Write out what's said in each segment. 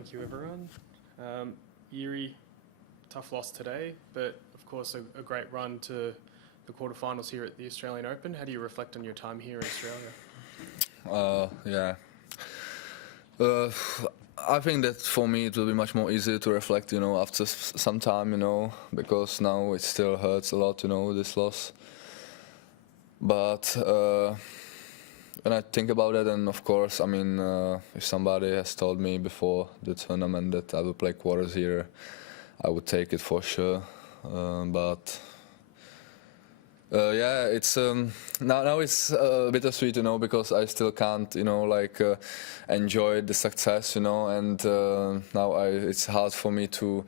Thank you, everyone. Jiri, tough loss today, but of course a great run to the quarterfinals here at the Australian Open. How do you reflect on your time here in Australia? Yeah. I think that for me it will be much more easy to reflect, after some time, because now it still hurts a lot, this loss. But when I think about it, and of course, if somebody has told me before the tournament that I will play quarters here, I would take it for sure. Yeah, it's now it's bittersweet, because I still can't, enjoy the success, and now it's hard for me to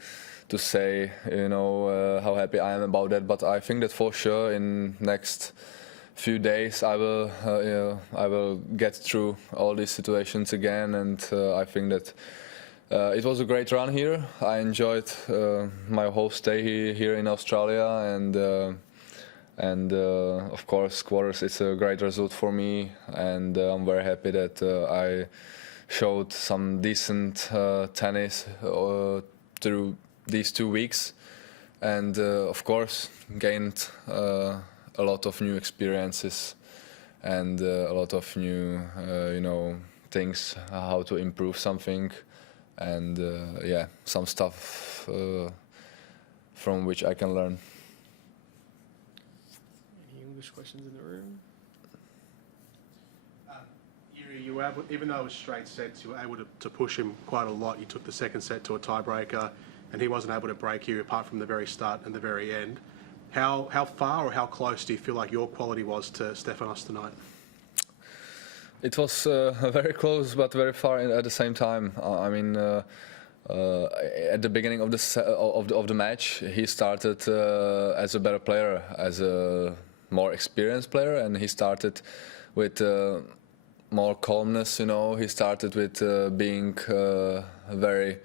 say, how happy I am about that. But I think that for sure in next few days I will get through all these situations again, and I think that it was a great run here. I enjoyed my whole stay here in Australia, and of course quarters it's a great result for me, and I'm very happy that I showed some decent tennis through these 2 weeks, and of course gained a lot of new experiences and a lot of new things, how to improve something, and yeah, some stuff from which I can learn. Any English questions in the room? Jiri, you were able, even though it was straight sets, you were able to push him quite a lot. You took the second set to a tiebreaker, and he wasn't able to break you apart from the very start and the very end. How far or how close do you feel like your quality was to Stefanos tonight? It was very close, but very far at the same time. At the beginning of the match, he started as a better player, as a more experienced player, and he started with more calmness. He started with being very,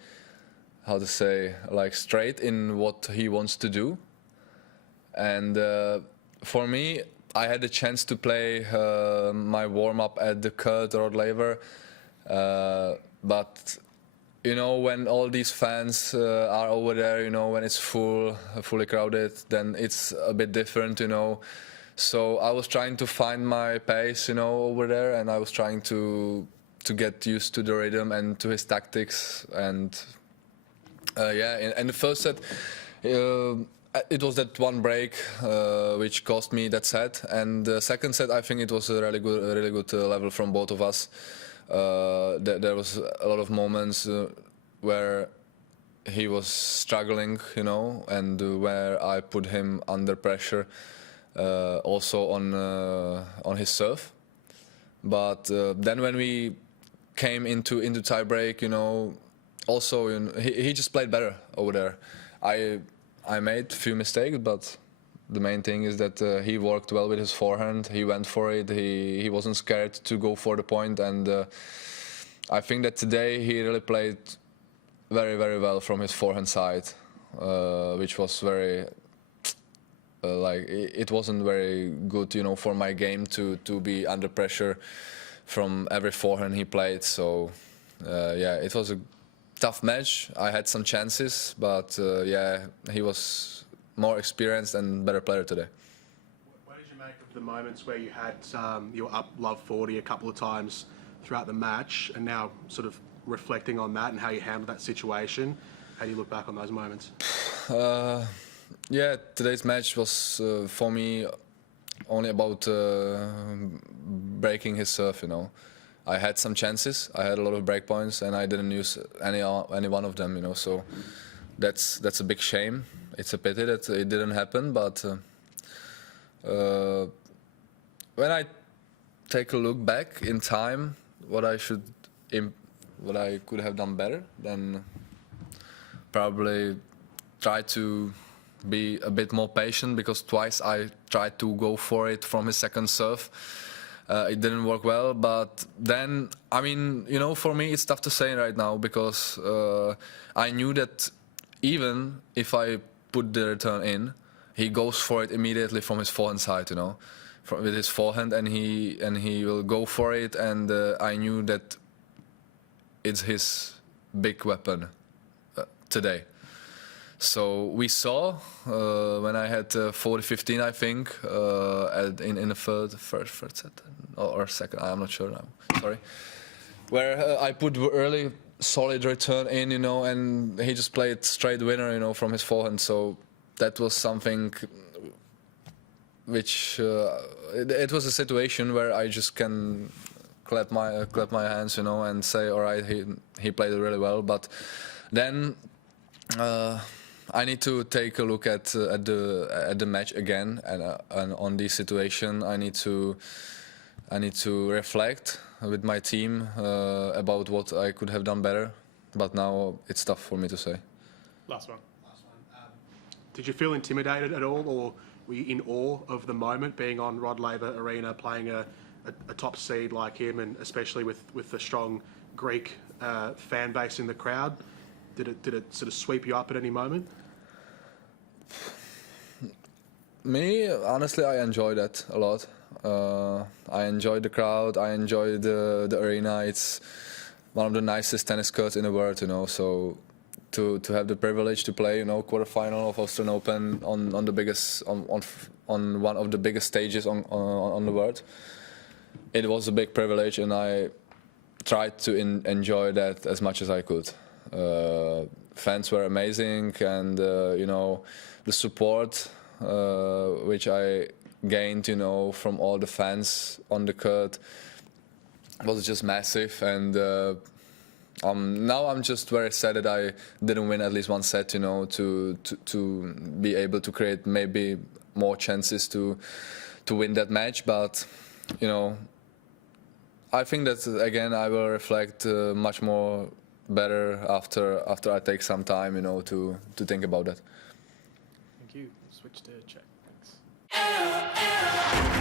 how to say, like straight in what he wants to do. And for me, I had the chance to play my warm-up at the Kurt Rod Laver, but when all these fans are over there, when it's fully crowded, then it's a bit different, So I was trying to find my pace, over there, and I was trying to get used to the rhythm and to his tactics, and yeah, in the first set. It was that one break which cost me that set, and the second set I think it was a really good level from both of us. There was a lot of moments where he was struggling, and where I put him under pressure, also on his serve. But then when we came into tie break, also he just played better over there. I made a few mistakes, but the main thing is that he worked well with his forehand. He went for it. He wasn't scared to go for the point, and I think that today he really played very, very well from his forehand side, which was very it wasn't very good, for my game to be under pressure from every forehand he played. So yeah, it was a tough match. I had some chances, but yeah, he was more experienced and better player today. What did you make of the moments where you had you were up love 40 a couple of times throughout the match, and now sort of reflecting on that and how you handled that situation? How do you look back on those moments? Yeah, today's match was for me only about breaking his serve, I had some chances. I had a lot of break points, and I didn't use any one of them. So that's a big shame. It's a pity that it didn't happen. But when I take a look back in time, what I could have done better, then probably try to be a bit more patient, because twice I tried to go for it from his second serve. It didn't work well, but then, for me it's tough to say right now, because I knew that even if I put the return in, he goes for it immediately from his forehand side, with his forehand, and he will go for it, and I knew that it's his big weapon today. So we saw when I had 40-15, I think, in the first set or second, I'm not sure now. Sorry, where I put early solid return in, you know, and he just played straight winner, you know, from his forehand. So that was something which it was a situation where I just can clap my hands, you know, and say, all right, he played it really well. But then I need to take a look at the match again, and on this situation I need to reflect with my team about what I could have done better. But now it's tough for me to say. Last one. Did you feel intimidated at all, or were you in awe of the moment, being on Rod Laver Arena, playing a top seed like him, and especially with the strong Greek fan base in the crowd? Did it sort of sweep you up at any moment? Me, honestly, I enjoy that a lot. I enjoy the crowd. I enjoy the arena. It's one of the nicest tennis courts in the world, you know. So to have the privilege to play, you know, quarterfinal of Australian Open on the biggest on one of the biggest stages on the world, it was a big privilege, and I tried to enjoy that as much as I could. Fans were amazing, and you know, the support which I gained, you know, from all the fans on the court was just massive. And now I'm just very sad that I didn't win at least one set, you know, to be able to create maybe more chances to win that match. But you know, I think that again I will reflect much more better after I take some time, you know, to think about that. Thank you. Switch to Czech. Thanks.